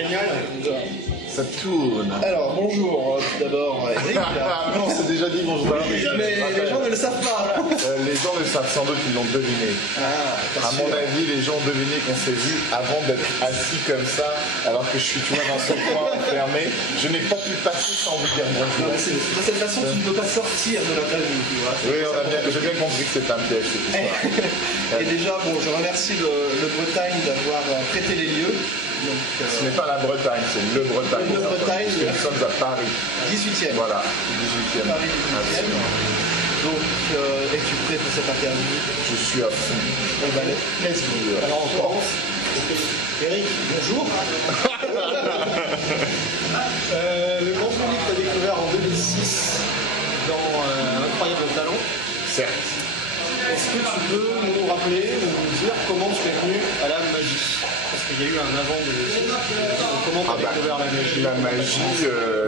génial. Ça tourne. Alors bonjour, tout d'abord Eric. Non, c'est déjà dit bonjour. Mais les gens ne le savent pas. Les gens le savent sans doute, ils l'ont deviné. À mon avis, les gens ont deviné qu'on s'est vu avant d'être assis comme ça, alors que je suis toujours dans ce coin enfermé. Je n'ai pas pu passer sans vous dire bonjour. C'est de cette façon que tu ne peux pas sortir de la vraie vie. Oui, j'ai bien compris que c'est un piège. Et déjà, bon, je remercie le Bretagne d'avoir prêté les lieux. Donc, ce n'est pas la Bretagne, c'est le Bretagne. Le Bretagne. Nous sommes à Paris. 18e. Voilà, 18e. Paris 18e. Donc, es-tu prêt pour cette interview? Je suis à fond. Eh ben, let's go. Alors, on commence. Eric, bonjour. Le grand public t'a découvert en 2006 dans Un incroyable talent. Certes. Est-ce que tu peux nous rappeler ou nous dire comment tu es venu à la magie? Parce qu'il y a eu un avant de comment tu as découvert la magie? La magie,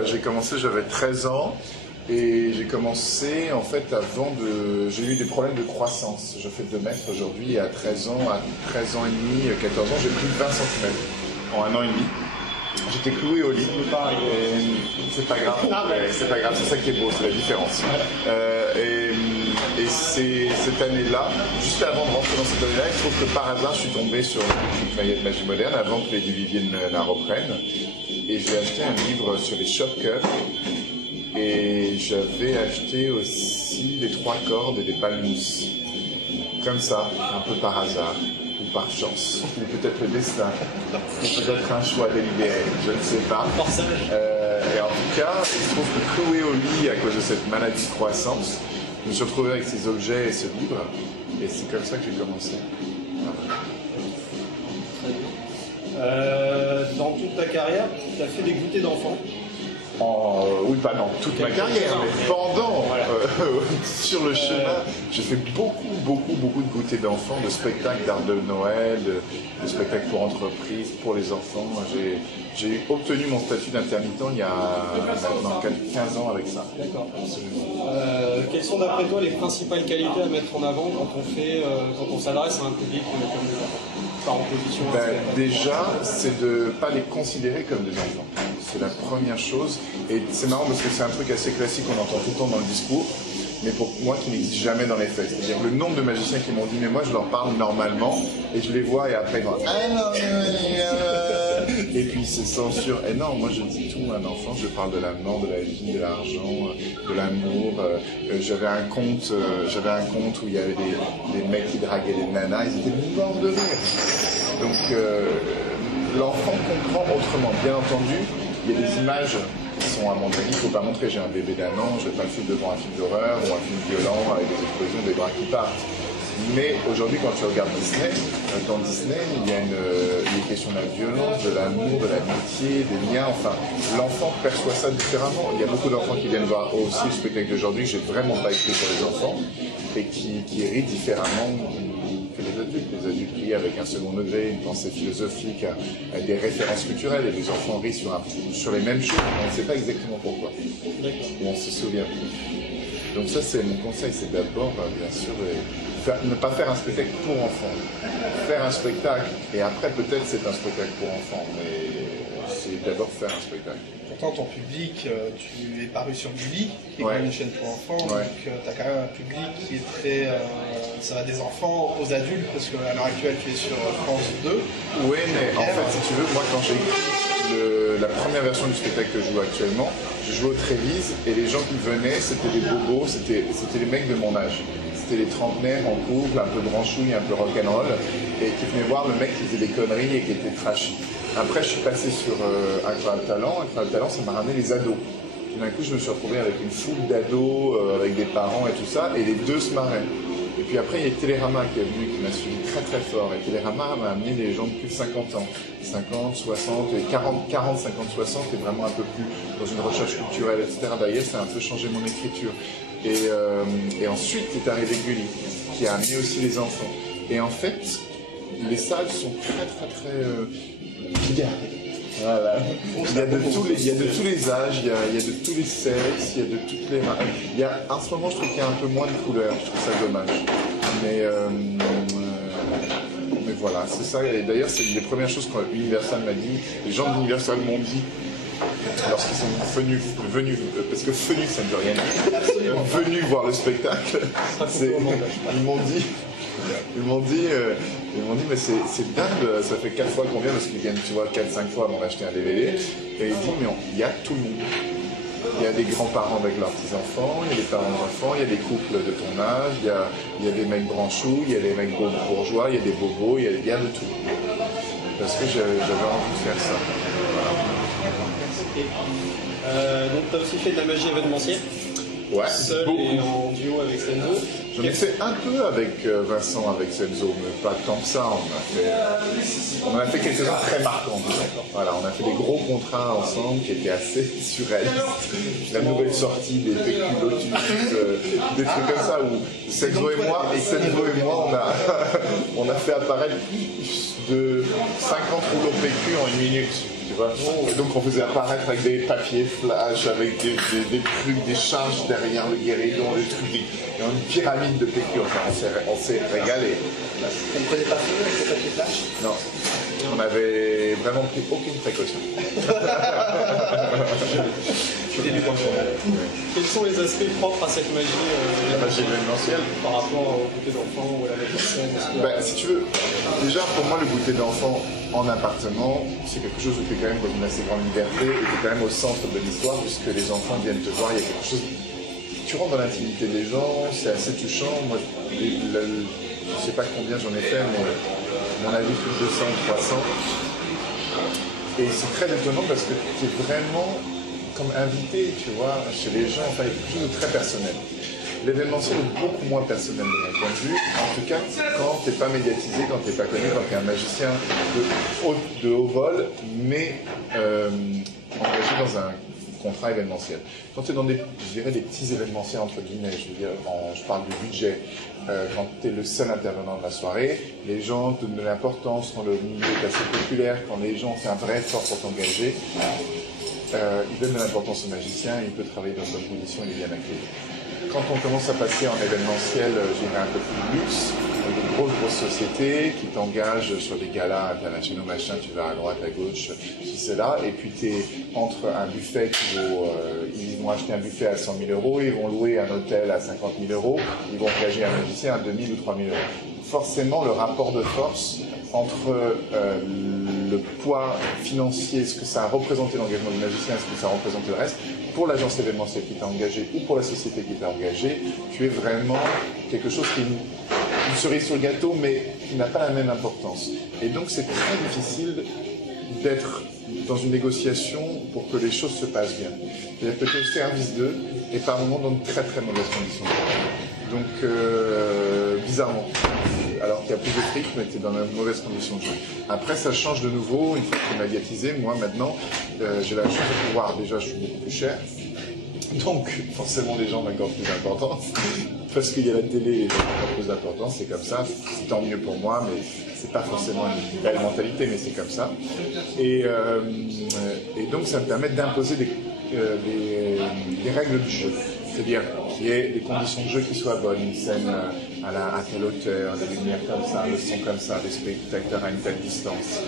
j'ai commencé, j'avais 13 ans. Et j'ai commencé en fait avant de... J'ai eu des problèmes de croissance. Je fais 2 mètres aujourd'hui et à 13 ans et demi, 14 ans, j'ai pris 20 cm en 1 an et demi. J'étais cloué au lit. C'est pas grave. C'est pas grave, c'est ça qui est beau, c'est la différence. Et c'est cette année-là, juste avant de rentrer dans cette année-là, il se trouve que par hasard, je suis tombé sur une feuillette de magie moderne avant que les Duvivier la reprennent. Et j'ai acheté un livre sur les shockers. Et j'avais acheté aussi les 3 cordes et des palmousses. Comme ça, un peu par hasard, ou par chance, ou peut-être le destin, ou peut-être un choix délibéré, je ne sais pas. Et en tout cas, il se trouve que cloué au lit à cause de cette maladie de croissance, je me suis retrouvé avec ces objets et ce livre, et c'est comme ça que j'ai commencé. Dans toute ta carrière, tu as fait des goûters d'enfants. Oui, pas dans toute ma carrière, mais pendant, sur le chemin, j'ai fait beaucoup de goûters d'enfants, de spectacles d'art de Noël, de spectacles pour entreprises, pour les enfants. J'ai obtenu mon statut d'intermittent il y a maintenant 15 ans avec ça. D'accord. Quelles sont d'après toi les principales qualités à mettre en avant quand on s'adresse à un public comme les enfants, par opposition à déjà, c'est de ne pas les considérer comme des enfants. C'est la première chose. Et c'est marrant parce que c'est un truc assez classique qu'on entend tout le temps dans le discours, mais pour moi qui n'existe jamais dans les faits. C'est-à-dire le nombre de magiciens qui m'ont dit mais moi je leur parle normalement et je les vois et après ils vont et puis c'est censure. Et non, moi je dis tout à un enfant, je parle de la mort, de la vie, de l'argent, de l'amour. J'avais un conte où il y avait des mecs qui draguaient des nanas, ils étaient morts de rire. Donc l'enfant comprend autrement. Bien entendu, il y a des images qui sont à mon avis, il ne faut pas montrer. J'ai un bébé d'1 an, je ne vais pas le foutre devant un film d'horreur ou un film violent avec des explosions, des bras qui partent. Mais aujourd'hui, quand tu regardes Disney, dans Disney, il y a une question de la violence, de l'amour, de l'amitié, des liens. Enfin, l'enfant perçoit ça différemment. Il y a beaucoup d'enfants qui viennent voir aussi le spectacle d'aujourd'hui que j'ai vraiment pas écrit pour les enfants et qui rient différemment que les adultes. Les adultes rient avec un second degré, une pensée philosophique, avec des références culturelles, et les enfants rient sur les mêmes choses, mais on ne sait pas exactement pourquoi. Ou on se souvient plus. Donc ça, c'est mon conseil, c'est d'abord, bien sûr, ne pas faire un spectacle pour enfants. Faire un spectacle, et après peut-être c'est un spectacle pour enfants, mais c'est d'abord faire un spectacle. Pourtant, ton public, tu es paru sur Gulli, qui est quand même une chaîne pour enfants, donc tu as quand même un public qui est très... ça va des enfants aux adultes, parce qu'à l'heure actuelle, tu es sur France 2. Oui, mais en fait, si tu veux, moi quand j'ai écrit la première version du spectacle que je joue actuellement, je jouais au Trévise, et les gens qui venaient, c'était des bobos, c'était les mecs de mon âge. C'était les trentenaires en couple, un peu branchouille, un peu rock'n'roll, et qui venaient voir le mec qui faisait des conneries et qui était trashy. Après, je suis passé sur Incroyable Talent. Incroyable Talent, ça m'a ramené les ados. Puis d'un coup, je me suis retrouvé avec une foule d'ados, avec des parents et tout ça, et les deux se marraient. Et puis après, il y a Télérama qui est venu, qui m'a suivi très fort. Et Télérama m'a amené des gens de plus de 50 ans. 50, 60, et 40, 50, 60, et vraiment un peu plus dans une recherche culturelle, etc. D'ailleurs, ça a un peu changé mon écriture. Et ensuite est arrivé Gulli, qui a amené aussi les enfants. Et en fait, les salles sont très bigarrées. Voilà. Il y a de tous les âges, il y a de tous les sexes, il y a de toutes les... en ce moment, je trouve qu'il y a un peu moins de couleurs, je trouve ça dommage. Mais Voilà, c'est ça. Et d'ailleurs, c'est une des premières choses qu'Universal m'a dit. Les gens d'Universal m'ont dit, lorsqu'ils sont venus, parce que venus, ça ne veut rien dire, venus voir le spectacle, ils m'ont dit, mais c'est dingue, ça fait 4 fois qu'on vient, parce qu'ils viennent, tu vois, 4-5 fois avant d'acheter un DVD. Et ils disent, mais il y a tout le monde. Il y a des grands-parents avec leurs petits-enfants, il y a des parents d'enfants, il y a des couples de ton âge, il y a des mecs branchous, il y a des mecs bourgeois, il y a des bobos, il y a de tout. Parce que j'avais envie de faire ça. Voilà. Donc tu as aussi fait de la magie événementielle. Ouais, seul et en duo avec Senzo. J'en ai fait un peu avec Vincent, avec Senzo, mais pas tant que ça. On en a fait quelques-uns très marquants. Voilà, on a fait des gros contrats ensemble qui étaient assez surréalistes. La nouvelle sortie des PQ Lotus, des trucs comme ça où Senzo et moi, on a fait apparaître plus de 50 rouleaux PQ en 1 minute. Tu vois. Et donc on faisait apparaître avec des papiers flash, avec des trucs, des charges derrière le guéridon, des trucs, une pyramide de PQ. Enfin, on s'est régalé. On ne prenait pas feu avec les papiers flash? Non, on n'avait vraiment pris aucune précaution. Quels sont les aspects propres à cette magie événementielle par rapport au goûter d'enfant ou à la scène? Si tu veux, déjà pour moi le goûter d'enfant en appartement, c'est quelque chose où tu es quand même dans une assez grande liberté et tu es quand même au centre de l'histoire puisque les enfants viennent te voir, il y a quelque chose. Tu rentres dans l'intimité des gens, c'est assez touchant. Moi, je ne sais pas combien j'en ai fait, mais à mon avis plus de 200 ou 300. Et c'est très étonnant parce que tu es vraiment comme invité, tu vois, chez les gens, enfin, quelque chose de très personnel. L'événementiel est beaucoup moins personnel de mon point de vue, en tout cas quand tu n'es pas médiatisé, quand tu n'es pas connu, quand tu es un magicien de haut vol, mais engagé dans un contrat événementiel. Quand tu es dans des petits événementiels, entre guillemets, je parle du budget, quand tu es le seul intervenant de la soirée, les gens te donnent de l'importance, quand le milieu est assez populaire, quand les gens font un vrai effort pour t'engager, il donne de l'importance au magicien, il peut travailler dans de bonnes conditions, il est bien accueilli. Quand on commence à passer en événementiel, je dirais un peu plus de luxe, des grosses sociétés qui t'engagent sur des galas internationaux, machin, tu vas à droite, à gauche, c'est là, et puis tu es entre un buffet qui vaut, ils vont acheter un buffet à 100 000 euros, ils vont louer un hôtel à 50 000 euros, ils vont engager un magicien à 2 000 ou 3 000 euros. Forcément, le rapport de force entre le poids financier, ce que ça a représenté l'engagement du magicien, ce que ça a représenté le reste, pour l'agence événementielle qui t'a engagé ou pour la société qui t'a engagé, tu es vraiment quelque chose qui est une cerise sur le gâteau, mais qui n'a pas la même importance. Et donc c'est très difficile d'être dans une négociation pour que les choses se passent bien. C'est-à-dire que tu es au service d'eux et par moments dans de très très mauvaises conditions. Donc bizarrement. Alors qu'il y a plus de fric, mais tu es dans de mauvaises conditions de jeu. Après, ça change de nouveau, une fois que tu es médiatisé. Moi, maintenant, j'ai la chance de pouvoir, déjà, je suis beaucoup plus cher. Donc, forcément, les gens m'accordent plus d'importance. Parce qu'il y a la télé, les gens m'accordent plus d'importance. C'est comme ça. C'est tant mieux pour moi, mais c'est pas forcément une belle mentalité, mais c'est comme ça. Et donc, ça me permet d'imposer des règles du jeu. C'est-à-dire qu'il y ait des conditions de jeu qui soient bonnes, une scène à telle hauteur, des lumières comme ça, le son comme ça, des spectateurs à une telle distance,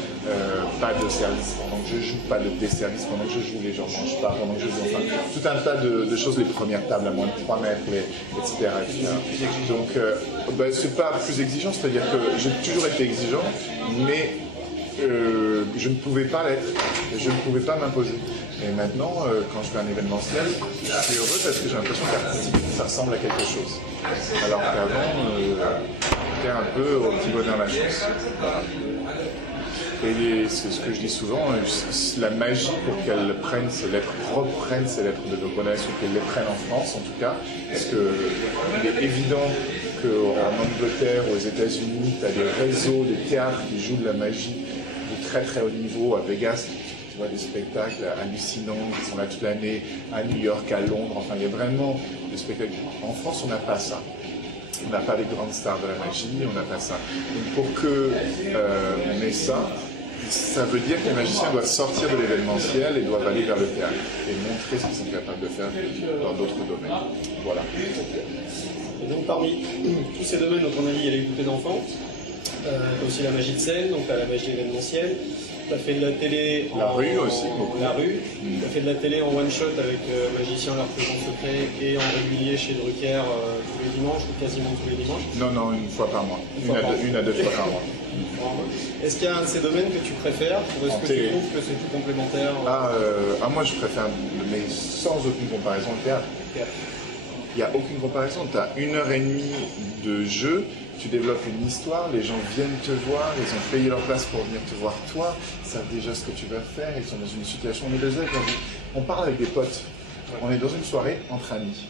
pas de service pendant que je joue, pas de desservice pendant que je joue, les gens ne mangent pas pendant que je joue, enfin, tout un tas de choses, les premières tables à moins de 3 mètres, etc. Donc, c'est pas plus exigeant, c'est-à-dire que j'ai toujours été exigeant, mais je ne pouvais pas l'être, je ne pouvais pas m'imposer. Et maintenant, quand je fais un événementiel, je suis heureux parce que j'ai l'impression que ça ressemble à quelque chose. Alors qu'avant, j'étais un peu au petit bonheur la chance. Et c'est ce que je dis souvent, la magie pour qu'elle prenne ses lettres, reprenne ses lettres de noblesse ou qu'elle les prenne en France en tout cas, parce qu'il est évident qu'en Angleterre, aux États-Unis, tu as des réseaux de théâtres qui jouent de la magie de très très haut niveau, à Vegas. Tu vois des spectacles hallucinants qui sont là toute l'année, à New York, à Londres, enfin il y a vraiment des spectacles. En France, on n'a pas ça. On n'a pas les grandes stars de la magie, on n'a pas ça. Donc pour qu'on ait ça, ça veut dire que les magiciens doivent sortir de l'événementiel et doivent aller vers le théâtre et montrer ce qu'ils sont capables de faire dans d'autres domaines. Voilà. Et donc parmi tous ces domaines, à ton avis, il y a les goûters d'enfants. T'as aussi la magie de scène, donc t'as la magie événementielle. T'as fait de la télé La rue aussi, beaucoup. La rue. T'as fait de la télé en one-shot avec Magicien, leur plus grand secret, et en régulier chez Drucker tous les dimanches, ou quasiment tous les dimanches. Non, une fois par mois. Une à deux fois par mois. Est-ce qu'il y a un de ces domaines que tu préfères, ou est-ce que tu trouves que c'est tout complémentaire? Moi je préfère, mais sans aucune comparaison, le théâtre. Il n'y a aucune comparaison. Tu as 1h30 de jeu, tu développes une histoire, les gens viennent te voir, ils ont payé leur place pour venir te voir toi, ils savent déjà ce que tu vas faire, ils sont dans une situation, on parle avec des potes, on est dans une soirée entre amis.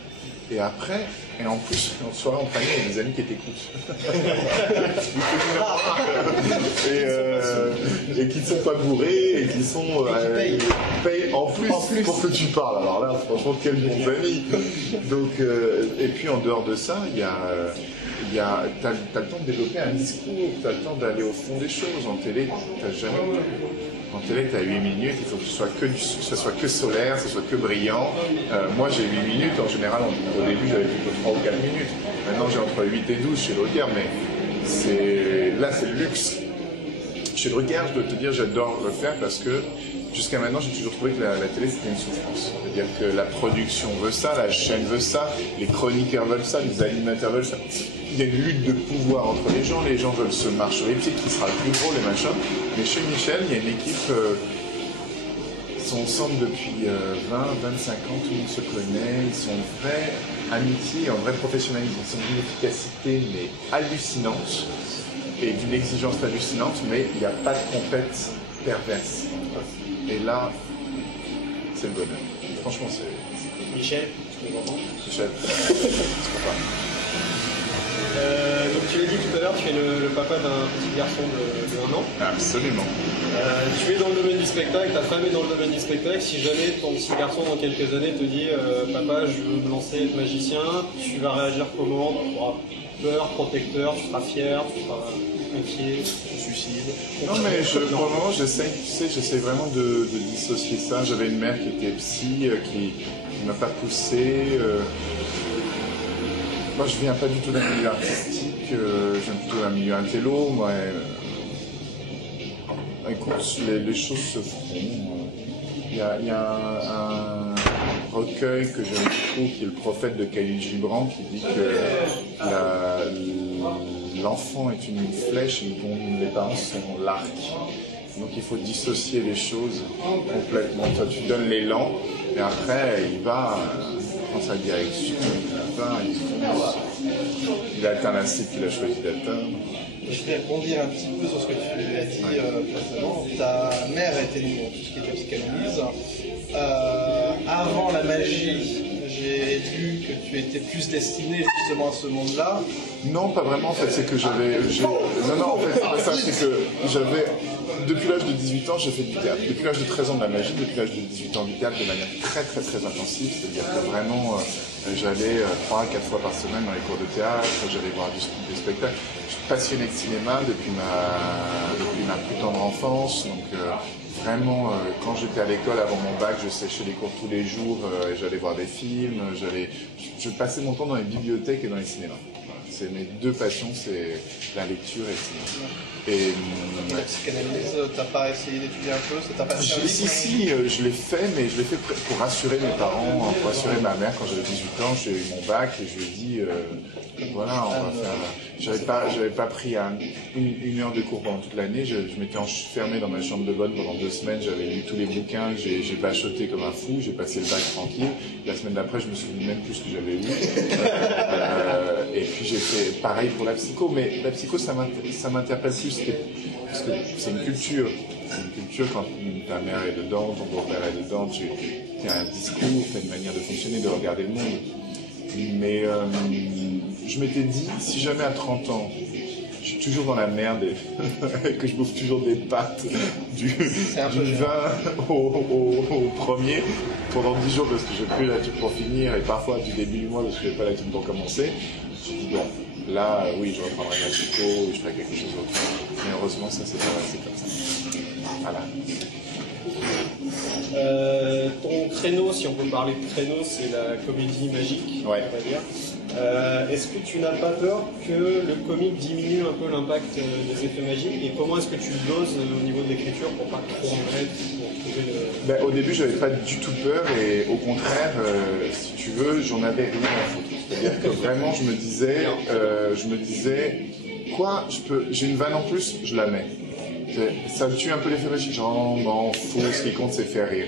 Et après, et en plus, en soirée entre amis, il y a des amis qui t'écoutent. et qui ne sont pas bourrés, et qui sont payent en plus pour que tu parles. Alors là, franchement, quels bons amis. Donc, et puis en dehors de ça, t'as le temps de développer un discours, t'as le temps d'aller au fond des choses. En télé, t'as jamais. En télé, tu as 8 minutes, il faut que ce soit que solaire, que ce soit que brillant. Moi, j'ai 8 minutes, en général, au début, j'avais plutôt 3 ou 4 minutes. Maintenant, j'ai entre 8 et 12 chez Drucker, mais là, c'est le luxe. Chez Drucker, je dois te dire, j'adore le faire parce que jusqu'à maintenant, j'ai toujours trouvé que la télé, c'était une souffrance. C'est-à-dire que la production veut ça, la chaîne veut ça, les chroniqueurs veulent ça, les animateurs veulent ça. Il y a une lutte de pouvoir entre les gens veulent se marcher sur les pieds, qui sera le plus drôle et machin. Mais chez Michel, il y a une équipe, ils sont ensemble depuis 20, 25 ans, tout le monde se connaît, ils sont en vraie amitié, en vrai professionnalisme, ils sont d'une efficacité mais hallucinante et d'une exigence hallucinante, mais il n'y a pas de compète perverse. Et là, c'est le bonheur. Franchement, c'est... Michel, tu nous entends? Michel, c'est pas. Donc tu l'as dit tout à l'heure, tu es le papa d'un petit garçon de 1 an. Absolument. Tu es dans le domaine du spectacle, ta femme est dans le domaine du spectacle. Si jamais ton petit garçon dans quelques années te dit papa, je veux me lancer être magicien, tu vas réagir comment? Tu auras peur, protecteur, tu seras fier, tu seras inquiet, suicide. Non mais pour le moment j'essaie vraiment de dissocier ça. J'avais une mère qui était psy, qui m'a pas poussé. Moi, je viens pas du tout d'un milieu artistique, je viens plutôt d'un milieu intello. Moi, écoute, les choses se feront. Il y a un recueil que j'aime beaucoup, qui est le prophète de Khalil Gibran, qui dit que l'enfant est une flèche et dont les parents sont l'arc. Donc il faut dissocier les choses complètement. Toi, tu donnes l'élan, et après, il va prend sa direction, il a atteint la cible qu'il a choisi d'atteindre. Je vais rebondir un petit peu sur ce que tu as dit précédemment. Ta mère était née dans tout ce qui était psychanalyse. Avant la magie, j'ai lu que tu étais plus destiné justement à ce monde-là. Non, pas vraiment. En fait, c'est que j'avais. Non, en fait, c'est pas ça. C'est que j'avais. Depuis l'âge de 18 ans, j'ai fait du théâtre. Depuis l'âge de 13 ans de la magie, depuis l'âge de 18 ans du théâtre de manière très très très intensive. C'est-à-dire que vraiment, j'allais 3 à 4 fois par semaine dans les cours de théâtre, j'allais voir des spectacles. Je suis passionné de cinéma depuis ma plus tendre enfance. Donc vraiment, quand j'étais à l'école avant mon bac, je séchais les cours tous les jours, et j'allais voir des films. Je passais mon temps dans les bibliothèques et dans les cinémas. C'est mes deux passions, c'est la lecture et le cinéma. Et la psychanalyse, t'as pas essayé d'étudier un peu? Ça t'a pas servi? Si, je l'ai fait, mais je l'ai fait pour rassurer mes parents, pour rassurer ma mère. Quand j'avais 18 ans, j'ai eu mon bac et je lui ai dit, voilà, on va faire... J'avais pas pris une heure de cours pendant toute l'année. Je m'étais enfermé dans ma chambre de bonne pendant 2 semaines. J'avais lu tous les bouquins, j'ai bachoté comme un fou. J'ai passé le bac tranquille. La semaine d'après, je me souviens même plus ce que j'avais lu. Et puis j'ai fait pareil pour la psycho, mais la psycho, ça m'interpelle plus parce que c'est une culture. C'est une culture quand ta mère est dedans, ton beau-père est dedans, tu as un discours, tu as une manière de fonctionner, de regarder le monde. Mais je m'étais dit, si jamais à 30 ans, je suis toujours dans la merde et que je bouffe toujours des pâtes du vin au premier pendant 10 jours parce que j'ai plus la thune pour finir et parfois du début du mois parce que j'ai pas la thune pour commencer, je me suis dit bon, là oui je reprendrai la psycho, je ferai quelque chose d'autre. Mais heureusement ça c'est pas passé comme ça. Voilà. Ton créneau, si on peut parler de créneau, c'est la comédie magique, ouais. on va dire. Est-ce que tu n'as pas peur que le comique diminue un peu l'impact des effets magiques et comment est-ce que tu le doses au niveau de l'écriture pour pas trop en mettre pour trouver le... Au début, j'avais pas du tout peur et au contraire, si tu veux, j'en avais rien à foutre. C'est-à-dire que vraiment, je me disais, quoi, j'ai une vanne en plus, je la mets. Ça tue un peu l'effet magique, genre, non, faux, ce qui compte, c'est faire rire.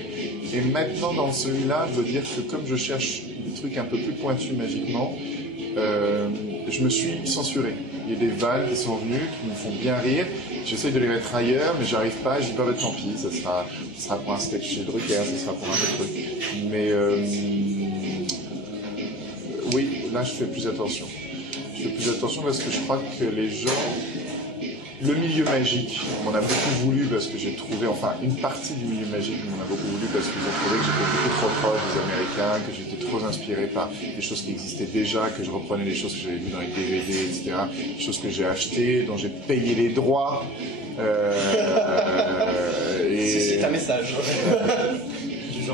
Et maintenant, dans celui-là, je veux dire que comme je cherche des trucs un peu plus pointus magiquement, je me suis censuré. Il y a des vannes qui sont venues, qui me font bien rire. J'essaie de les mettre ailleurs, mais j'arrive pas. Je dis pas, tant pis, ça sera pour un sketch chez Drucker, ça sera pour un autre truc. Mais oui, là, je fais plus attention. Je fais plus attention parce que je crois que les gens... Le milieu magique, on a beaucoup voulu parce que j'ai trouvé, enfin une partie du milieu magique, on a beaucoup voulu parce qu'ils ont trouvé que j'étais beaucoup trop proche des Américains, que j'étais trop inspiré par des choses qui existaient déjà, que je reprenais les choses que j'avais vues dans les DVD, etc. Des choses que j'ai achetées, dont j'ai payé les droits. C'est un message.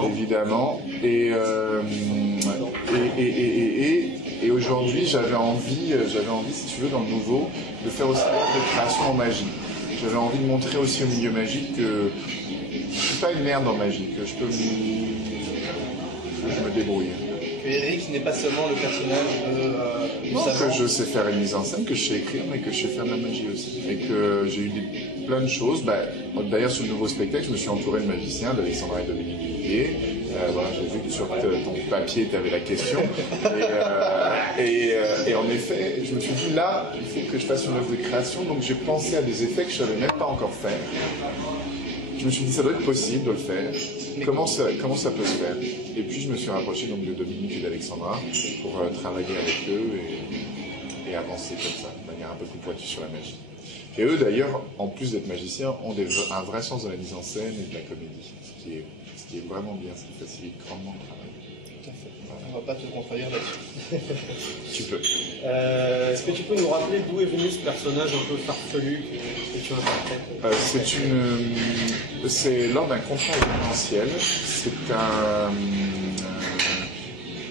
Évidemment. Et aujourd'hui, j'avais envie, si tu veux, dans le nouveau, de faire aussi de création en magie. J'avais envie de montrer aussi au milieu magique que je suis pas une merde en magie, que je me débrouille. Que Eric n'est pas seulement le personnage de que je sais faire une mise en scène, que je sais écrire, mais que je sais faire de la magie aussi. Et que j'ai eu plein de choses. D'ailleurs, sur le nouveau spectacle, je me suis entouré de magiciens, d'Alexandra et Dominique Villiers. Voilà, j'ai vu que sur ton papier, tu avais la question. Et en effet, je me suis dit, là, il faut que je fasse une œuvre de création. Donc j'ai pensé à des effets que je ne savais même pas encore faire. Je me suis dit, ça doit être possible de le faire. Comment ça peut se faire? Et puis je me suis rapproché donc, de Dominique et d'Alexandra pour travailler avec eux et avancer comme ça, de manière un peu plus pointue sur la magie. Et eux, d'ailleurs, en plus d'être magiciens, ont un vrai sens de la mise en scène et de la comédie, ce qui est vraiment bien, ce qui facilite grandement le travail. Tout à fait. Voilà. On ne va pas te contredire là-dessus. Tu peux. Est-ce que tu peux nous rappeler d'où est venu ce personnage un peu farfelu que tu interprètes? C'est lors d'un contrat événementiel. C'est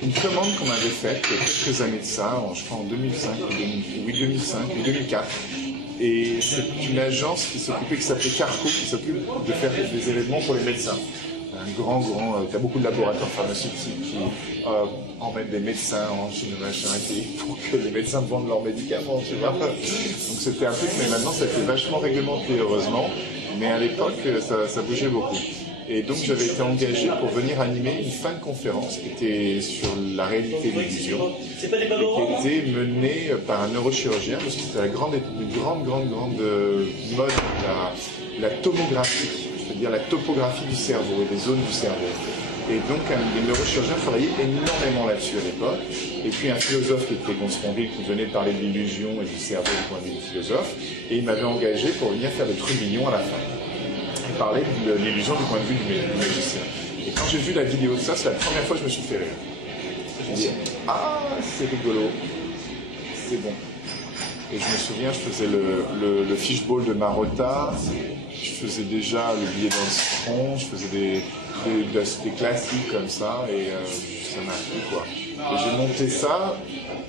une commande qu'on avait faite il y a quelques années de ça, je crois en 2005 ou 2004. Et c'est une agence qui s'appelait Carco, qui s'occupe de faire des événements pour les médecins. Tu as beaucoup de laboratoires pharmaceutiques qui emmènent des médecins en Chine, pour que les médecins vendent leurs médicaments, tu vois. Donc c'était un truc, mais maintenant ça a été vachement réglementé, heureusement. Mais à l'époque, ça bougeait beaucoup. Et donc j'avais été engagé pour venir animer une fin de conférence qui était sur la réalité de l'illusion et qui était menée par un neurochirurgien parce que c'était une grande mode de la tomographie, c'est-à-dire la topographie du cerveau et des zones du cerveau. Et donc les neurochirurgiens travaillaient énormément là-dessus à l'époque. Et puis un philosophe qui était Gonzonville qui venait de parler de l'illusion et du cerveau du point de vue du philosophe. Et il m'avait engagé pour venir faire des trucs mignons à la fin. Il parlait de l'illusion du point de vue du magicien. Et quand j'ai vu la vidéo de ça, c'est la première fois que je me suis fait rire. J'ai dit, ah, c'est rigolo, c'est bon. Et je me souviens, je faisais le fishbowl de Marotta, je faisais déjà le billet dans le citron, je faisais des classiques comme ça, et ça m'a plu, quoi. Et j'ai monté ça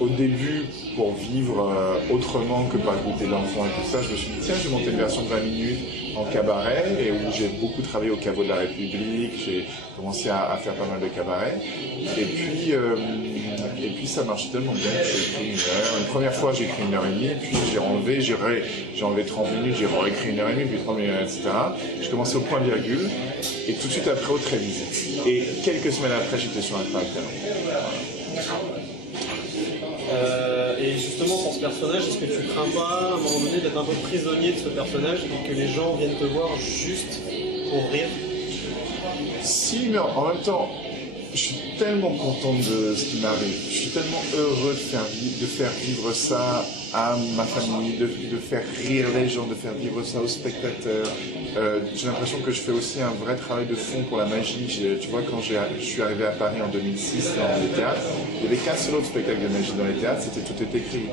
au début pour vivre autrement que par le goûter d'enfant et tout ça. Je me suis dit, tiens, je vais monter une version de 20 minutes en cabaret, et où j'ai beaucoup travaillé au caveau de la République, j'ai commencé à faire pas mal de cabarets. Et puis ça marchait tellement bien que j'ai écrit une heure. Une première fois, j'ai écrit 1h30, puis j'ai enlevé 30 minutes, j'ai réécrit 1h30, puis 30 minutes, etc. J'ai commencé au point virgule, et tout de suite après au trait visé. Et quelques semaines après, j'étais sur un caractère. Et justement, pour ce personnage, est-ce que tu crains pas, à un moment donné, d'être un peu prisonnier de ce personnage et que les gens viennent te voir juste pour rire? Si, mais en même temps, je suis tellement content de ce qui m'arrive. Je suis tellement heureux de faire vivre ça à ma famille, de faire rire les gens, de faire vivre ça aux spectateurs. J'ai l'impression que je fais aussi un vrai travail de fond pour la magie. Tu vois, quand je suis arrivé à Paris en 2006 dans les théâtres, il n'y avait qu'un seul autre spectacle de magie dans les théâtres, c'était Tout est écrit.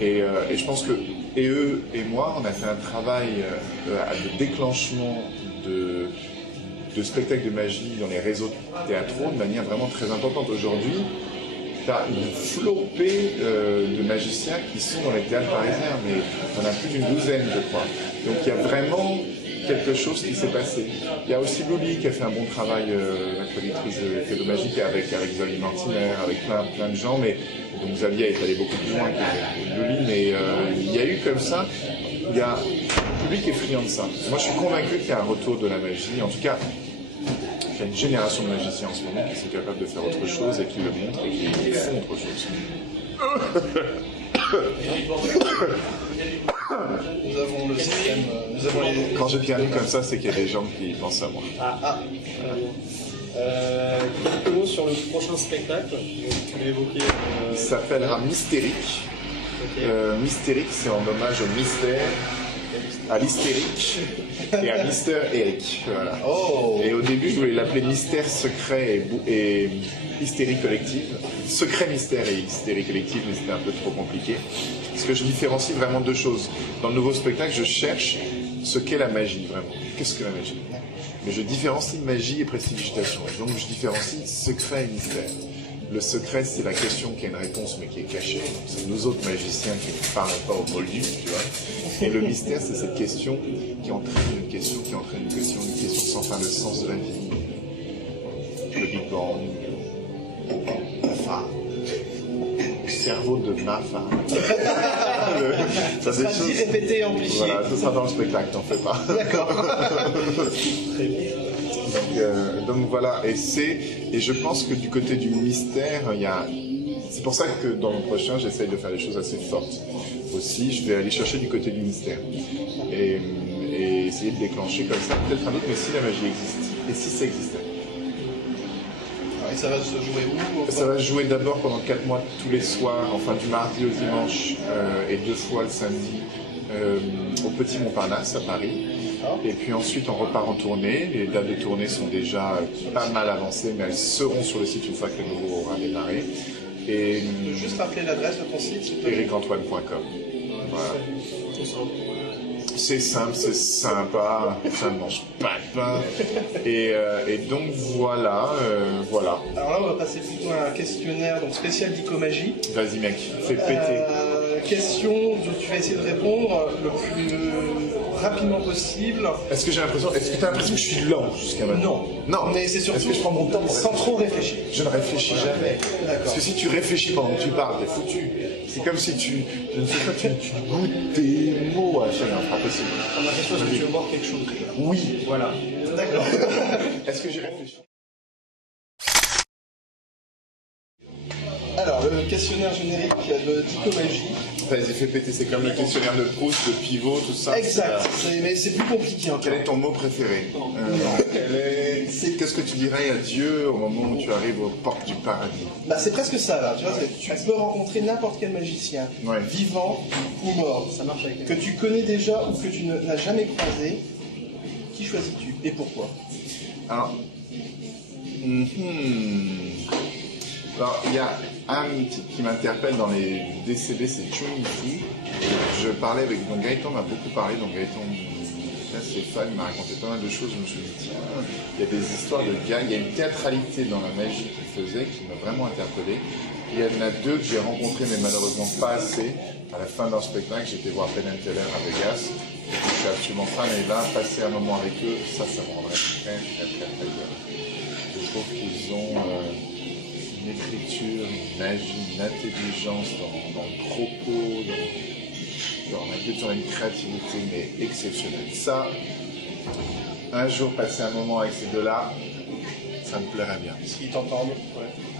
Et je pense que eux et moi, on a fait un travail de déclenchement de spectacles de magie dans les réseaux théâtraux de manière vraiment très importante. Aujourd'hui, tu as une flopée de magiciens qui sont dans les théâtres parisiens, mais on a plus d'une douzaine, je crois. Donc il y a vraiment quelque chose qui s'est passé. Il y a aussi Loli qui a fait un bon travail, la productrice de Cadeau Magique, avec Xavier Martiner, avec plein de gens, mais donc Xavier est allé beaucoup plus loin que Loli, mais il y a eu comme ça, il y a le public est friand de ça. Moi je suis convaincu qu'il y a un retour de la magie, en tout cas il y a une génération de magiciens en ce moment qui sont capables de faire autre chose et qui le montrent et qui font autre chose. Nous avons le système. Nous avons les... Quand j'éternue comme ça, c'est qu'il y a des gens qui pensent à moi. Quelques mots sur le prochain spectacle. Tu l'as évoqué. Il s'appellera Mystérique. Okay. Mystérique, c'est en hommage au mystère, à l'hystérique et à Mister Eric. Voilà. Oh. Et au début, je voulais l'appeler Mystère Secret et Hystérie Collective. Secret Mystère et Hystérie Collective, mais c'était un peu trop compliqué. Parce que je différencie vraiment deux choses. Dans le nouveau spectacle, je cherche ce qu'est la magie, vraiment. Qu'est-ce que la magie? Mais je différencie magie et prestidigitation. Donc je différencie secret et mystère. Le secret, c'est la question qui a une réponse mais qui est cachée. C'est nous autres magiciens qui ne parlons pas au moldu, tu vois. Et le mystère, c'est cette question qui entraîne une question, une question sans fin, le sens de la vie. Le Big Bang, la femme, le cerveau de ma femme. Ça sera dit, répété et amplifié. Voilà, ça sera dans le spectacle, t'en fais pas. D'accord. Très bien. Donc voilà, et je pense que du côté du mystère, c'est pour ça que dans le prochain, j'essaye de faire des choses assez fortes. Aussi, je vais aller chercher du côté du mystère et essayer de déclencher comme ça peut-être un autre, mais si la magie existe, et si ça existait. Et ça va se jouer où? Ça va se jouer d'abord pendant 4 mois tous les soirs, enfin du mardi au dimanche et 2 fois le samedi au Petit Montparnasse à Paris. Et puis ensuite on repart en tournée. Les dates de tournée sont déjà pas mal avancées, mais elles seront sur le site une fois que le nouveau aura démarré. Et juste rappeler l'adresse de ton site, s'il te plaît. ericantoine.com. Voilà. C'est simple, c'est sympa, ça ne mange pas de pain. Et donc voilà. Alors là, on va passer plutôt à un questionnaire donc spécial d'icomagie. Vas-y mec, fais péter. Question où tu vas essayer de répondre le plus rapidement possible. Est-ce que tu as l'impression que je suis lent jusqu'à maintenant? Non. Mais c'est surtout. Est-ce que je prends mon temps sans trop réfléchir? Je ne réfléchis jamais. D'accord. Parce que si tu réfléchis pendant que tu parles, t'es foutu. C'est comme si tu goûtes tes mots à chaque fois. C'est pas possible. On a l'impression que tu veux boire quelque chose. Oui. Voilà. D'accord. Est-ce que j'ai réfléchi? Alors, le questionnaire générique de d'icomagie. Vas-y, fais péter, c'est comme le questionnaire de Proust, de Pivot, tout ça. Exact, mais c'est plus compliqué encore. Quel est ton mot préféré? Qu'est-ce que tu dirais à Dieu au moment où tu arrives aux portes du paradis? Bah, c'est presque ça, là. Tu vois, tu peux rencontrer n'importe quel magicien, vivant ou mort, ça marche avec que tu connais déjà ou que tu n'as jamais croisé. Qui choisis-tu et pourquoi? Alors, alors, il y a un type qui m'interpelle dans les DCB, c'est Chung Fu. Je parlais avec Gaëtan, m'a beaucoup parlé, donc Gaëtan est assez fan, il m'a raconté pas mal de choses. Je me suis dit, tiens, il y a des histoires de gars, il y a une théâtralité dans la magie qu'il faisait qui m'a vraiment interpellé. Il y en a deux que j'ai rencontrés, mais malheureusement pas assez. À la fin d'un spectacle, j'étais voir Penn and Teller à Vegas. Et je suis absolument fan, et là, passer un moment avec eux, ça me rendrait très bien. Je trouve qu'ils ont une écriture, une magie, une intelligence dans le propos, dans une créativité, mais exceptionnelle. Ça, un jour, passer un moment avec ces deux-là, ça me plairait bien. S'ils t'entendent.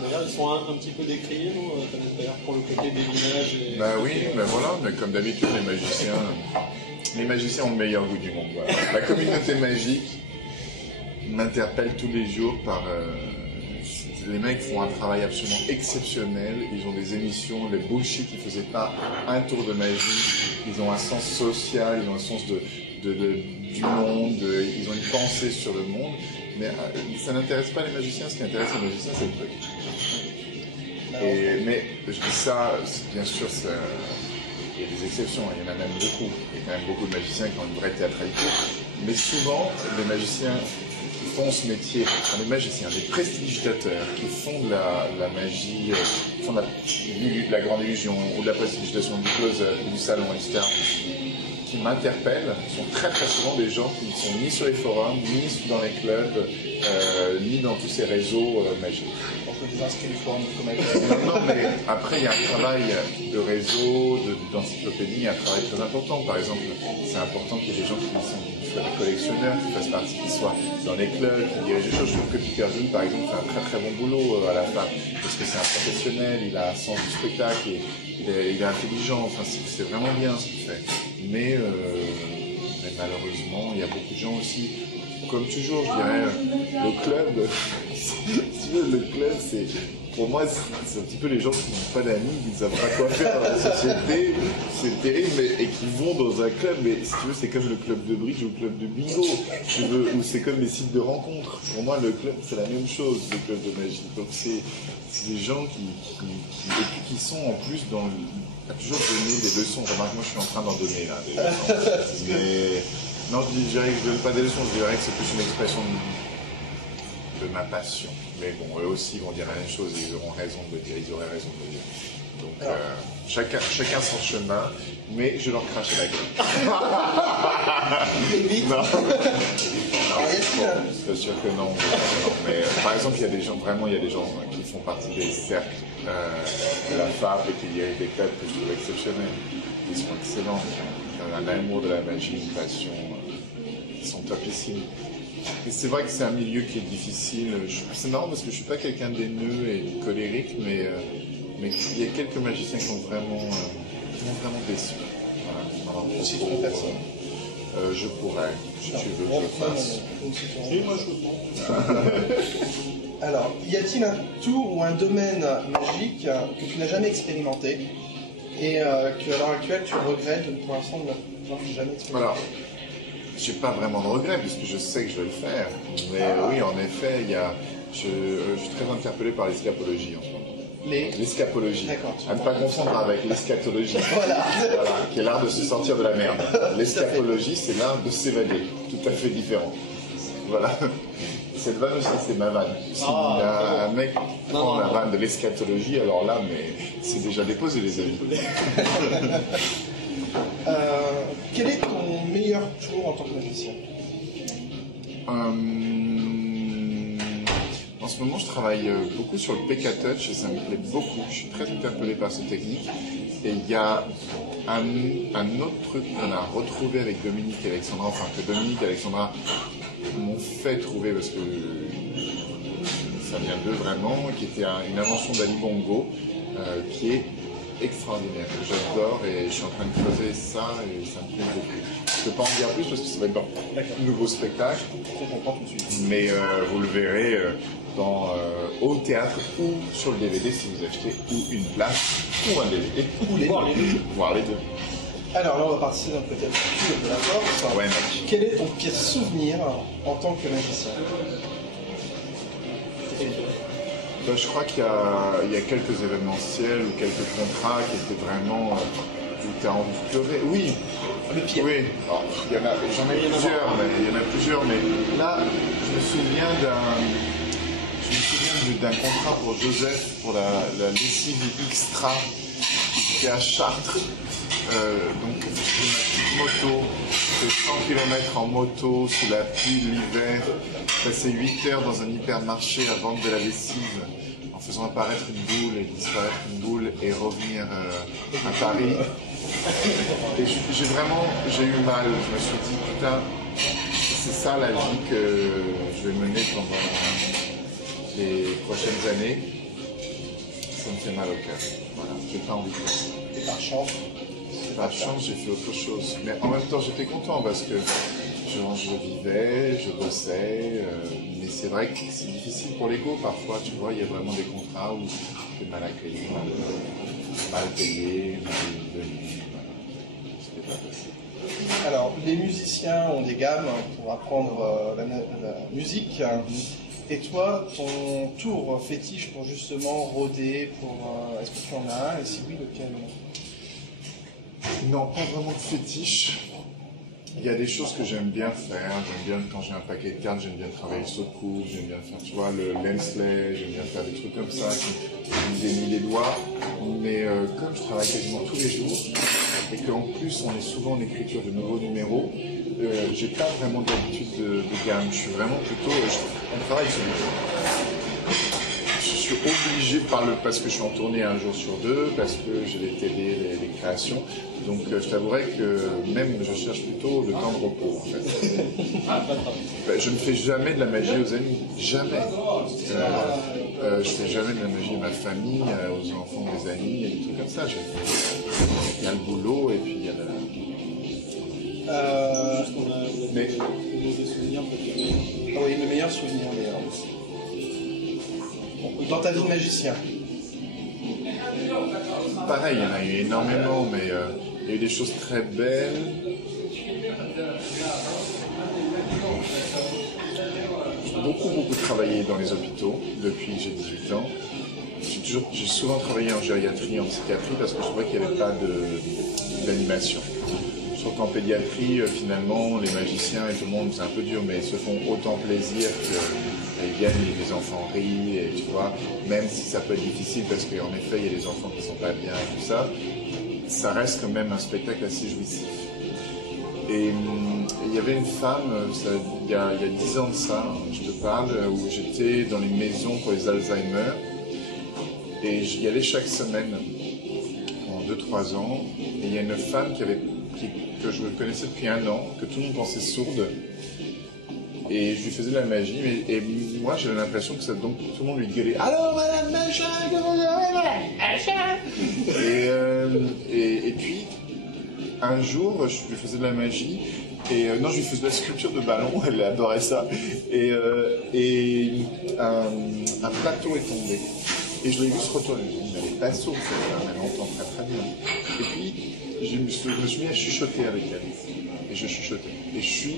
D'ailleurs, ils sont un petit peu décriés, nous, d'ailleurs, pour le côté des images. Bah oui, mais voilà, mais comme d'habitude, les magiciens ont le meilleur goût du monde. Voilà. La communauté magique m'interpelle tous les jours par... les mecs font un travail absolument exceptionnel, ils ont des émissions, les bullshit, ils faisaient pas un tour de magie, ils ont un sens social, ils ont un sens du monde, ils ont une pensée sur le monde, mais ça n'intéresse pas les magiciens, ce qui intéresse les magiciens, c'est le truc. Mais je dis ça, bien sûr, il y a des exceptions, il y en a même beaucoup, il y a quand même beaucoup de magiciens qui ont une vraie théâtralité, mais souvent, les magiciens font ce métier, des magiciens, des prestidigitateurs qui font de la magie, font de la grande illusion ou de la prestidigitation, du close-up, du salon, etc., qui m'interpellent sont très très souvent des gens qui ne sont ni sur les forums, ni dans les clubs, ni dans tous ces réseaux magiques. Des inscrits du forum Non, mais après, il y a un travail de réseau, d'encyclopédie, un travail très important. Par exemple, c'est important qu'il y ait des gens qui soient des collectionneurs, qui fassent partie, qui soient dans les clubs, qui dirigent des choses. Je trouve que Peter June, par exemple, fait un très très bon boulot à la fin, parce que c'est un professionnel, il a un sens du spectacle, et il est intelligent, enfin, c'est vraiment bien ce qu'il fait. Mais malheureusement, il y a beaucoup de gens aussi, comme toujours, je dirais, le club, si tu veux, le club, pour moi, c'est un petit peu les gens qui n'ont pas d'amis, qui ne savent pas quoi faire dans la société, c'est terrible, et qui vont dans un club, mais si tu veux, c'est comme le club de bridge ou le club de bingo, tu veux, ou c'est comme les sites de rencontres. Pour moi, le club, c'est la même chose, le club de magie. Donc, c'est des gens qui sont en plus à toujours donner des leçons. Remarque, moi, je suis en train d'en donner, là, des leçons. Mais, non, je dirais que je ne donne pas des leçons, je dirais que c'est plus une expression de ma passion. Mais bon, eux aussi vont dire la même chose, et ils auraient raison de le dire. Donc, chacun son chemin, mais je leur crache à la gueule. Non. Je suis sûr que non. Mais par exemple, il y a des gens qui font partie des cercles de la fable et qui dirigent des clubs que je trouve exceptionnels. Ils sont excellents. Ils ont un amour de la magie, une passion. Ils sont topissimes. Et c'est vrai que c'est un milieu qui est difficile. C'est marrant parce que je ne suis pas quelqu'un d'aineux et colérique, mais il y a quelques magiciens qui m'ont vraiment déçu. Voilà. Si tu veux faire ça. Je pourrais, si tu veux que je le fasse. Oui, moi je veux. Alors, y a-t-il un tour ou un domaine magique que tu n'as jamais expérimenté et qu'à l'heure actuelle tu regrettes pour l'instant de n'avoir jamais expérimenté? Alors, j'ai pas vraiment de regrets puisque je sais que je vais le faire. Mais oui, en effet, je suis très interpellé par l'escapologie en ce moment. L'escapologie. À ne pas confondre avec l'eschatologie. Voilà, qui est l'art de se sortir de la merde. L'escapologie, c'est l'art de s'évader. Tout à fait différent. Voilà. Cette vanne aussi, c'est ma vanne. Si un mec prend la vanne de l'eschatologie, alors là, mais c'est déjà déposé, les amis. Quel est ton meilleur tour en tant que magicien? En ce moment, je travaille beaucoup sur le PK Touch et ça me plaît beaucoup. Je suis très interpellé par cette technique. Et il y a un autre truc qu'on a retrouvé avec Dominique et Alexandra, enfin que Dominique et Alexandra m'ont fait trouver parce que ça vient d'eux vraiment, qui était une invention d'Ali Bongo qui est extraordinaire, que j'adore et je suis en train de creuser ça et ça me plaît beaucoup. Je ne peux pas en dire plus parce que ça va être dans un nouveau spectacle, mais vous le verrez au théâtre ou sur le DVD si vous achetez ou une place ou un DVD ou les deux. Voir les deux. Alors là on va partir d'un peut-être de la force. Ouais, quel est ton pire souvenir en tant que magicien? Je crois qu'il y a quelques événementiels ou quelques contrats qui étaient vraiment où tu as envie de pleurer. Oui, le pire. Oui, j'en ai plusieurs, mais là, je me souviens d'un contrat pour Joseph pour la lessive extra qui était à Chartres. Donc, j'ai ma petite moto, j'ai 100 km en moto sous la pluie de l'hiver, passer 8 heures dans un hypermarché à vendre de la lessive en faisant apparaître une boule et disparaître une boule et revenir à Paris. Et j'ai eu mal. Je me suis dit, putain, c'est ça la vie que je vais mener pendant les prochaines années. Ça me fait mal au cœur. Voilà, j'ai pas envie de faire ça. Et par chance? Par chance, j'ai fait autre chose. Mais en même temps, j'étais content parce que je vivais, je bossais. Mais c'est vrai que c'est difficile pour l'ego parfois. Tu vois, il y a vraiment des contrats où tu es mal accueilli, mal payé, mal venu. C'était pas possible. Alors, les musiciens ont des gammes pour apprendre la musique. Et toi, ton tour fétiche pour justement rôder, est-ce que tu en as un? Et si oui, lequel? Non, pas vraiment de fétiche. Il y a des choses que j'aime bien faire. J'aime bien, quand j'ai un paquet de cartes, j'aime bien travailler sur coupe, j'aime bien faire, tu vois, le Lensley, j'aime bien faire des trucs comme ça qui me dénient les doigts. Mais comme je travaille quasiment tous les jours, et qu'en plus on est souvent en écriture de nouveaux numéros, j'ai pas vraiment d'habitude de gamme. Je suis vraiment plutôt... on travaille sur les jours. Je suis obligé parce que je suis en tournée un jour sur deux, parce que j'ai les télés, les créations. Donc je t'avouerai que même je cherche plutôt le temps de repos en fait. Je ne fais jamais de la magie aux amis, jamais. Je fais jamais de la magie à ma famille, aux enfants de mes amis, et des trucs comme ça. Il y a le boulot et puis il y a Juste on a des souvenirs peut-être. Ah oui, mes meilleurs souvenirs. Dans ta vie de magicien. Pareil, il y en a eu énormément, mais il y a eu des choses très belles. J'ai beaucoup travaillé dans les hôpitaux depuis que j'ai 18 ans. J'ai souvent travaillé en gériatrie, en psychiatrie, parce que je trouvais qu'il n'y avait pas d'animation. Je trouve qu'en pédiatrie, finalement, les magiciens et tout le monde, c'est un peu dur, mais ils se font autant plaisir qu'ils viennent et les enfants rient, et tu vois, même si ça peut être difficile, parce qu'en effet, il y a des enfants qui ne sont pas bien et tout ça, ça reste quand même un spectacle assez jouissif. Et il y avait une femme, il y a 10 ans de ça, je te parle, où j'étais dans les maisons pour les Alzheimer, et j'y allais chaque semaine, pendant 2-3 ans, et il y a une femme que je connaissais depuis 1 an, que tout le monde pensait sourde, et je lui faisais de la magie, et moi j'avais l'impression que donc tout le monde lui gueulait « Alors madame machin, comment vous allez madame machin ?» Et puis, un jour, je lui faisais de la magie, et non, je lui faisais de la sculpture de ballon, elle adorait ça, et un plateau est tombé. Et je l'ai vu se retourner, je me suis dit, elle n'est pas sourde, elle entend très bien. Et puis, je me suis mis à chuchoter avec elle. Et je chuchotais. Et je suis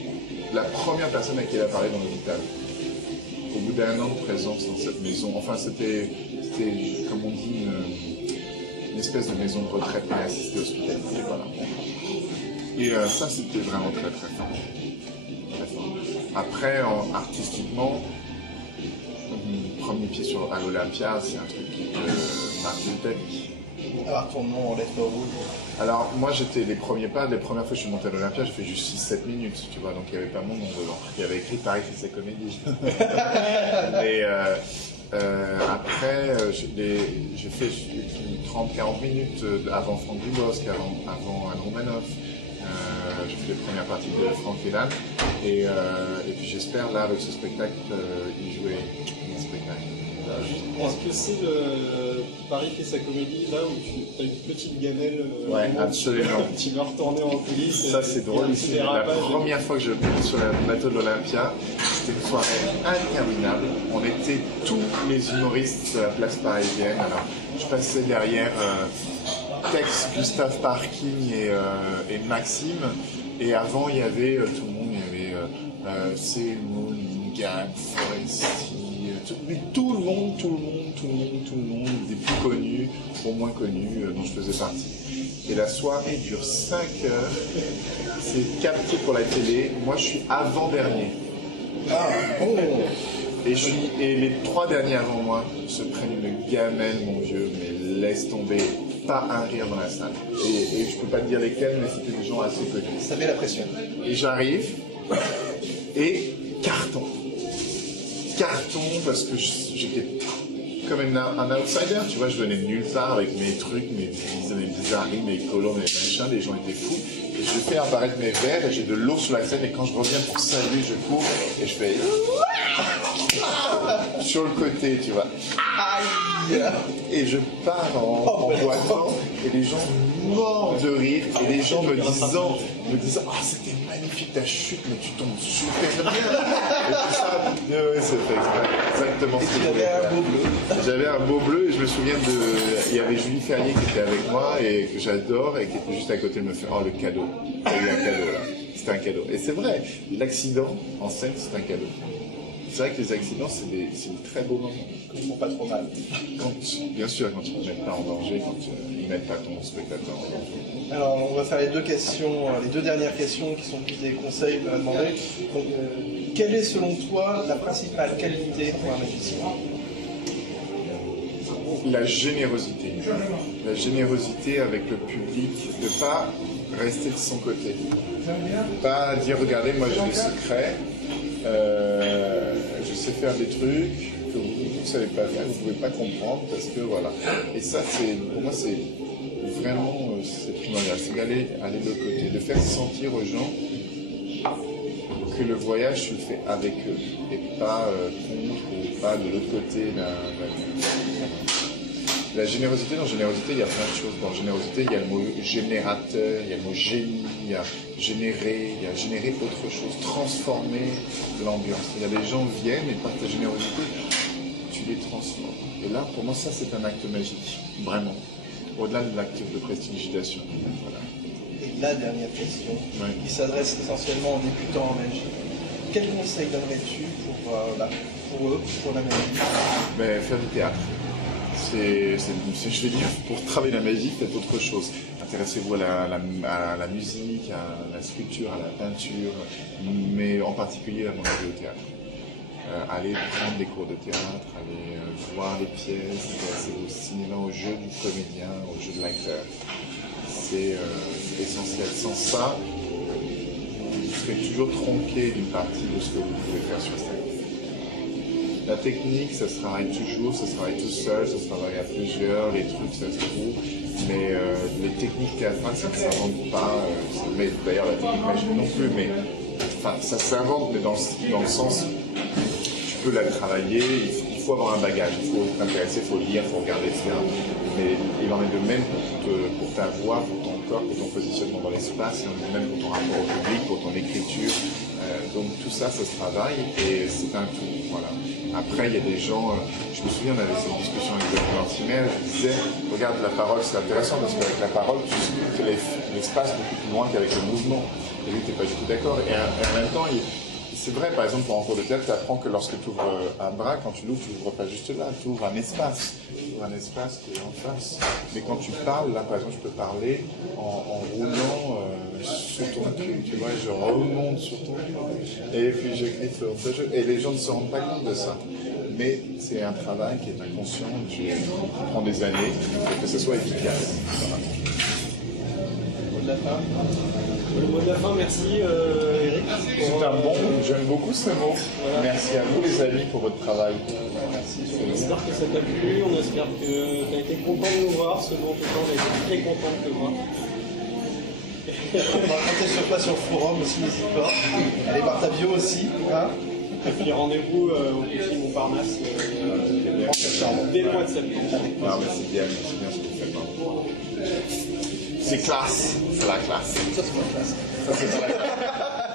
la première personne à qui elle a parlé dans l'hôpital. Au bout d'1 an de présence dans cette maison, enfin c'était comme on dit, une espèce de maison de retraite mais assistée hospitalité, voilà. Et ça, c'était vraiment très fort. Après, artistiquement, premier pied à l'Olympia, c'est un truc qui marque une tête. Alors ton nom en lettres rouges. Alors moi les premières fois que je suis monté à l'Olympia, j'ai fait juste 6-7 minutes, tu vois, donc il n'y avait pas mon nom dedans. Il y avait écrit Paris fait sa comédie. Mais après, j'ai fait 30-40 minutes avant Franck Dubosc, avant Anne Romanoff. J'ai fait les premières parties de Franck Hélan. Et puis j'espère là avec ce spectacle y jouer un spectacle. Est-ce que c'est le Paris fait sa comédie là où tu as une petite gamelle ouais, absolument. Tu vas retourner en coulisses. Ça c'est drôle ici. La première fois que je suis sur le plateau de l'Olympia, c'était une soirée interminable. On était tous les humoristes de la place parisienne. Alors je passais derrière Tex, Gustave Parking et Maxime. Et avant il y avait tout le monde, il y avait Semoun, Gad, Foresti. Mais tout le monde, des plus connus, au moins connus, dont je faisais partie. Et la soirée dure 5 heures, c'est capté pour la télé, moi je suis avant-dernier. Ah, oh. Et les 3 derniers avant moi se prennent une gamelle, mon vieux, mais laisse tomber, pas un rire dans la salle. Et je peux pas te dire lesquels, mais c'était des gens assez connus. Ça met la pression. Et j'arrive, et carton parce que j'étais comme un outsider, tu vois, je venais de nulle part avec mes trucs, mes bizarreries, mes colons, mes machins, les gens étaient fous. Et je fais apparaître mes verres et j'ai de l'eau sur la scène et quand je reviens pour saluer, je cours et je fais sur le côté, tu vois. Aïe! Et je pars en boitant et les gens morts de rire et les gens me disant ah c'était magnifique ta chute mais tu tombes super bien et tout ça ouais, c'est fait exactement ce que j'avais un beau bleu. J'avais un beau bleu et je me souviens il y avait Julie Ferrier qui était avec moi et que j'adore et qui était juste à côté de me faire le cadeau, il y a eu un cadeau là, c'était un cadeau et c'est vrai, l'accident en scène c'est un cadeau. c'est vrai que les accidents, c'est des très beaux moments. Ils font pas trop mal. Bien sûr, quand ils ne mettent pas en danger, quand ils ne mettent pas ton spectateur en danger. Alors, on va faire les deux dernières questions qui sont des conseils qu'on a demandé. Donc, quelle est selon toi la principale qualité pour un magicien? La générosité. La générosité avec le public, de ne pas rester de son côté. Pas dire, regardez, moi j'ai des secrets, je sais faire des trucs que vous ne savez pas faire, vous ne pouvez pas comprendre, parce que voilà. Et ça, pour moi, c'est vraiment c'est primordial, c'est d'aller de l'autre côté, de faire sentir aux gens que le voyage se fait avec eux, et pas contre, ou pas de l'autre côté La générosité, dans générosité, il y a plein de choses. Dans générosité, il y a le mot générateur, il y a le mot génie, il y a générer, il y a générer autre chose, transformer l'ambiance. Il y a des gens viennent et par ta générosité, tu les transformes. Et là, pour moi, ça, c'est un acte magique, vraiment. Au-delà de l'acte de prestidigitation. Voilà. Et la dernière question, qui s'adresse essentiellement aux débutants en magie. Quel conseil donnerais-tu pour eux, pour la magie? Faire du théâtre. Je vais dire, pour travailler la magie, faites autre chose. Intéressez-vous à la musique, à la sculpture, à la peinture, mais en particulier à mon avis au théâtre. Allez prendre des cours de théâtre, allez voir les pièces, intéressez-vous au cinéma, au jeu du comédien, au jeu de l'acteur. C'est essentiel. Sans ça, vous serez toujours tronqué d'une partie de ce que vous pouvez faire sur scène. La technique, ça se travaille toujours, ça se travaille tout seul, ça se travaille à plusieurs, les trucs, ça se trouve. Mais les techniques théâtrales, ça ne s'invente pas. Mais d'ailleurs, la technique magique non plus. Mais enfin, ça s'invente, mais dans le sens, tu peux la travailler. Il faut avoir un bagage, il faut t'intéresser, il faut lire, il faut regarder, etc. Mais il en est de même pour ta voix, pour ton corps, pour ton positionnement dans l'espace, il en est de même pour ton rapport au public, pour ton écriture. Donc tout ça, ça se travaille et c'est un tout. Voilà. Après, il y a des gens, je me souviens, on avait cette discussion avec Bernard Lantimer, je disais, regarde la parole, c'est intéressant parce qu'avec la parole, tu fais l'espace beaucoup plus loin qu'avec le mouvement. Et lui, tu n'es pas du tout d'accord. Et en même temps, c'est vrai, par exemple, pour un cours de théâtre, tu apprends que lorsque tu ouvres un bras, quand tu l'ouvres, tu n'ouvres pas juste là, tu ouvres un espace. Tu ouvres un espace qui est en face. Mais quand tu parles, là, par exemple, je peux parler en roulant sur ton cul, tu vois, je remonte sur ton cul. Et puis j'écris sur ton jeu. Et les gens ne se rendent pas compte de ça. Mais c'est un travail qui est inconscient, qui prend des années, et que ce soit efficace. Voilà. Le mot de la fin. Le mot de la fin, merci Eric. C'est un bon, j'aime beaucoup ce mot. Voilà. Merci à vous les amis pour votre travail. Merci. On espère que ça t'a plu, on espère que tu as été content de nous voir, selon tout temps, on a été très content de te voir. On va compter sur toi sur le forum aussi, n'hésite pas. Allez voir ta bio aussi. Hein. Et puis rendez-vous au Petit Montparnasse dès le mois de septembre. Non mais c'est bien ce que vous faites. C'est classe, c'est la classe. Ça c'est la classe. Ça c'est la classe.